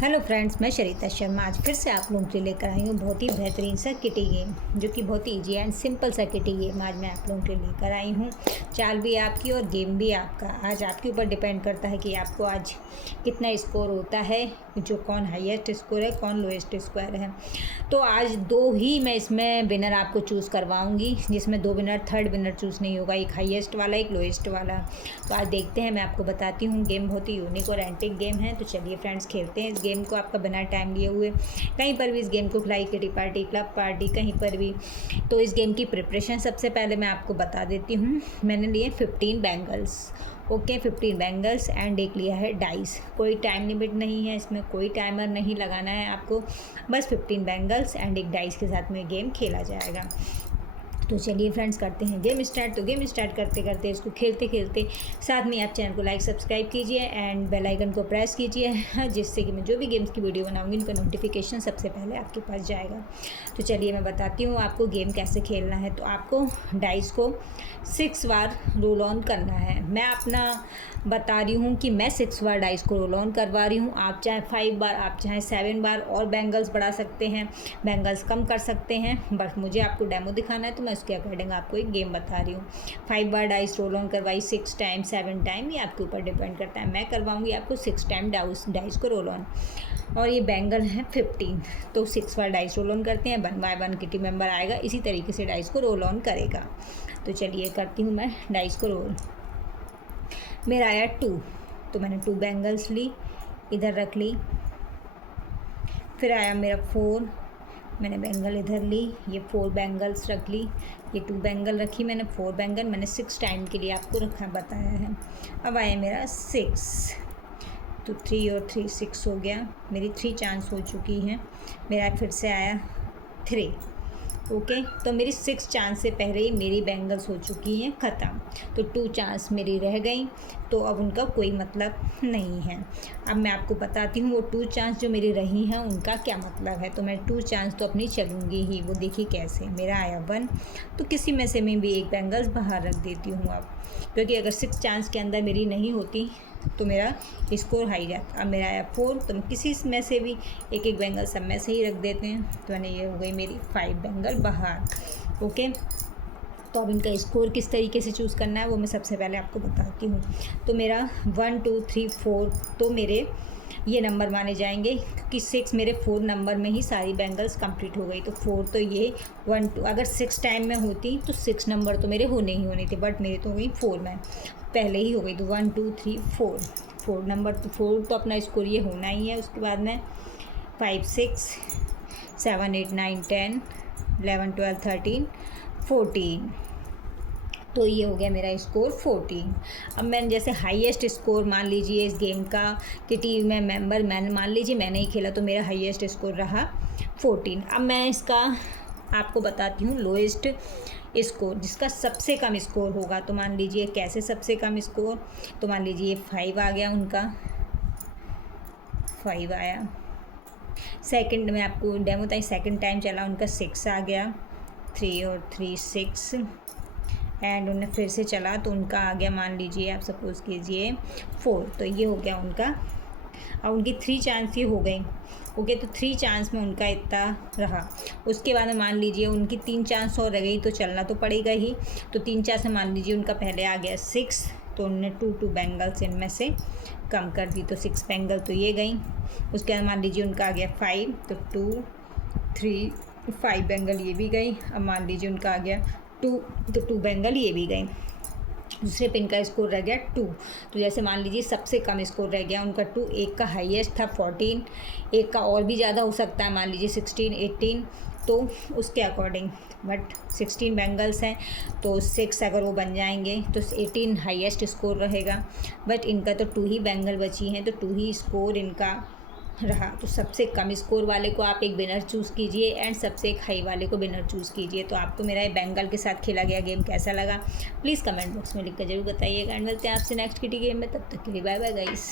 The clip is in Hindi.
हेलो फ्रेंड्स, मैं शरीता शर्मा आज फिर से आप लोगों के लिए लेकर आई हूँ बहुत ही बेहतरीन सा किटी गेम, जो कि बहुत ही ईजी एंड सिंपल सा किटी गेम आज मैं आप लोगों के लिए लेकर आई हूँ। चाल भी आपकी और गेम भी आपका। आज आपके ऊपर डिपेंड करता है कि आपको आज कितना स्कोर होता है, जो कौन हाईएस्ट स्कोर है, कौन लोएस्ट स्कोर है। तो आज दो ही मैं इसमें विनर आपको चूज़ करवाऊँगी, जिसमें दो विनर, थर्ड विनर चूज़ नहीं होगा, एक हाईएस्ट वाला, एक लोएस्ट वाला। तो आज देखते हैं, मैं आपको बताती हूँ। गेम बहुत ही यूनिक और एंटिक गेम है। तो चलिए फ्रेंड्स, खेलते हैं इस गेम को आपका बिना टाइम लिए हुए। कहीं पर भी इस गेम को खिलाई, किटी पार्टी, क्लब पार्टी, कहीं पर भी। तो इस गेम की प्रिपरेशन सबसे पहले मैं आपको बता देती हूँ। मैंने लिए 15 बैंगल्स। ओके, 15 बैंगल्स एंड एक लिया है डाइस। कोई टाइम लिमिट नहीं है इसमें, कोई टाइमर नहीं लगाना है आपको, बस 15 बैंगल्स एंड एक डाइस के साथ में गेम खेला जाएगा। तो चलिए फ्रेंड्स, करते हैं गेम स्टार्ट। तो गेम स्टार्ट करते करते, इसको खेलते खेलते साथ में आप चैनल को लाइक सब्सक्राइब कीजिए एंड बेल आइकन को प्रेस कीजिए, जिससे कि मैं जो भी गेम्स की वीडियो बनाऊंगी उनका नोटिफिकेशन सबसे पहले आपके पास जाएगा। तो चलिए मैं बताती हूँ आपको गेम कैसे खेलना है। तो आपको डाइस को 6 बार रोल ऑन करना है। मैं अपना बता रही हूँ कि मैं 6 बार डाइस को रोल ऑन करवा रही हूँ। आप चाहे 5 बार, आप चाहे 7 बार और बैंगल्स बढ़ा सकते हैं, बैंगल्स कम कर सकते हैं। बट मुझे आपको डेमो दिखाना है, तो मैं उसके अकॉर्डिंग आपको एक गेम बता रही हूँ। 5 बार डाइस रोल ऑन करवाई, 6 टाइम, 7 टाइम, ये आपके ऊपर डिपेंड करता है। मैं करवाऊँगी आपको 6 टाइम डाइस को रोल ऑन। और ये बैंगल है 15, तो 6 बार डाइस रोल ऑन करते हैं। 1 बाय 1 किटी मेंबर आएगा, इसी तरीके से डाइस को रोल ऑन करेगा। तो चलिए करती हूँ मैं डाइस को रोल। मेरा आया 2, तो मैंने 2 बैंगल्स ली, इधर रख ली। फिर आया मेरा 4, मैंने बैंगल इधर ली, ये 4 बैंगल्स रख ली। ये 2 बैंगल रखी मैंने, 4 बैंगल मैंने 6 टाइम के लिए आपको रखा बताया है। अब आया मेरा 6, तो 3 और 3 6 हो गया। मेरी 3 चांस हो चुकी हैं। मेरा फिर से आया 3। ओके, तो मेरी 6 चांस से पहले ही मेरी बैंगल्स हो चुकी हैं ख़त्म। तो 2 चांस मेरी रह गई, तो अब उनका कोई मतलब नहीं है। अब मैं आपको बताती हूँ वो 2 चांस जो मेरी रही हैं उनका क्या मतलब है। तो मैं 2 चांस तो अपनी चलूँगी ही, वो देखिए कैसे। मेरा आया 1, तो किसी में से मैं भी एक बैंगल्स बाहर रख देती हूँ अब, क्योंकि अगर 6 चांस के अंदर मेरी नहीं होती तो मेरा स्कोर हाई जाता। अब मेरा आया 4, तो किसी में से भी एक एक बैंगल सब में से ही रख देते हैं। तो मैंने ये हो गई मेरी 5 बैंगल बाहर। ओके, तो अब इनका स्कोर किस तरीके से चूज़ करना है वो मैं सबसे पहले आपको बताती हूँ। तो मेरा 1 2 3 4, तो मेरे ये नंबर माने जाएंगे, क्योंकि 6 मेरे 4 नंबर में ही सारी बैंगल्स कंप्लीट हो गई। तो 4, तो ये 1 2, अगर 6 टाइम में होती तो 6 नंबर तो मेरे होने ही होने थे, बट मेरे तो हुई 4 में पहले ही हो गई। तो 1 2 3 4 नंबर, तो 4 तो अपना स्कोर ये होना ही है। उसके बाद में 5 6 7 8 9 10 11 12 13 14, तो ये हो गया मेरा स्कोर 14। अब मैंने जैसे हाईएस्ट स्कोर मान लीजिए इस गेम का, कि टीम में मेंबर मैंने मान लीजिए मैंने ही खेला, तो मेरा हाईएस्ट स्कोर रहा 14। अब मैं इसका आपको बताती हूँ लोएस्ट स्कोर, जिसका सबसे कम स्कोर होगा। तो मान लीजिए कैसे सबसे कम स्कोर, तो मान लीजिए 5 आ गया उनका, 5 आया। सेकंड में आपको डेमो था, सेकंड टाइम चला उनका 6 आ गया, 3 और 3 6, एंड उन्हें फिर से चला तो उनका आ गया, मान लीजिए आप सपोज़ कीजिए 4, तो ये हो गया उनका। अब उनकी 3 चांस ये हो गई। ओके, तो 3 चांस में उनका इतना रहा। उसके बाद में मान लीजिए उनकी 3 चांस और रह गई, तो चलना तो पड़ेगा ही। तो 3 चांस में मान लीजिए उनका पहले आ गया 6, तो उन्होंने 2 बैंगल्स इनमें से कम कर दी, तो 6 बैंगल तो ये गई। उसके बाद मान लीजिए उनका आ गया 5, तो 2 3 5 बैंगल ये भी गई। अब मान लीजिए उनका आ गया 2, तो 2 बैंगल ये भी गई। दूसरे पिन का स्कोर रह गया 2, तो जैसे मान लीजिए सबसे कम स्कोर रह गया उनका 2, एक का हाईएस्ट था 14, एक का और भी ज़्यादा हो सकता है, मान लीजिए 16 18, तो उसके अकॉर्डिंग। बट 16 बैंगल्स हैं, तो 6 अगर वो बन जाएंगे तो 18 हाईएस्ट स्कोर रहेगा। बट इनका तो 2 ही बैंगल बची हैं, तो 2 ही स्कोर इनका रहा। तो सबसे कम स्कोर वाले को आप एक विनर चूज़ कीजिए एंड सबसे एक हाई वाले को विनर चूज़ कीजिए। तो आपको मेरा ये बैंगल के साथ खेला गया गेम कैसा लगा, प्लीज़ कमेंट बॉक्स में लिख कर जरूर बताइएगा। एंड मिलते हैं आपसे नेक्स्ट किटी गेम में, तब तक के लिए बाय बाय गाइस।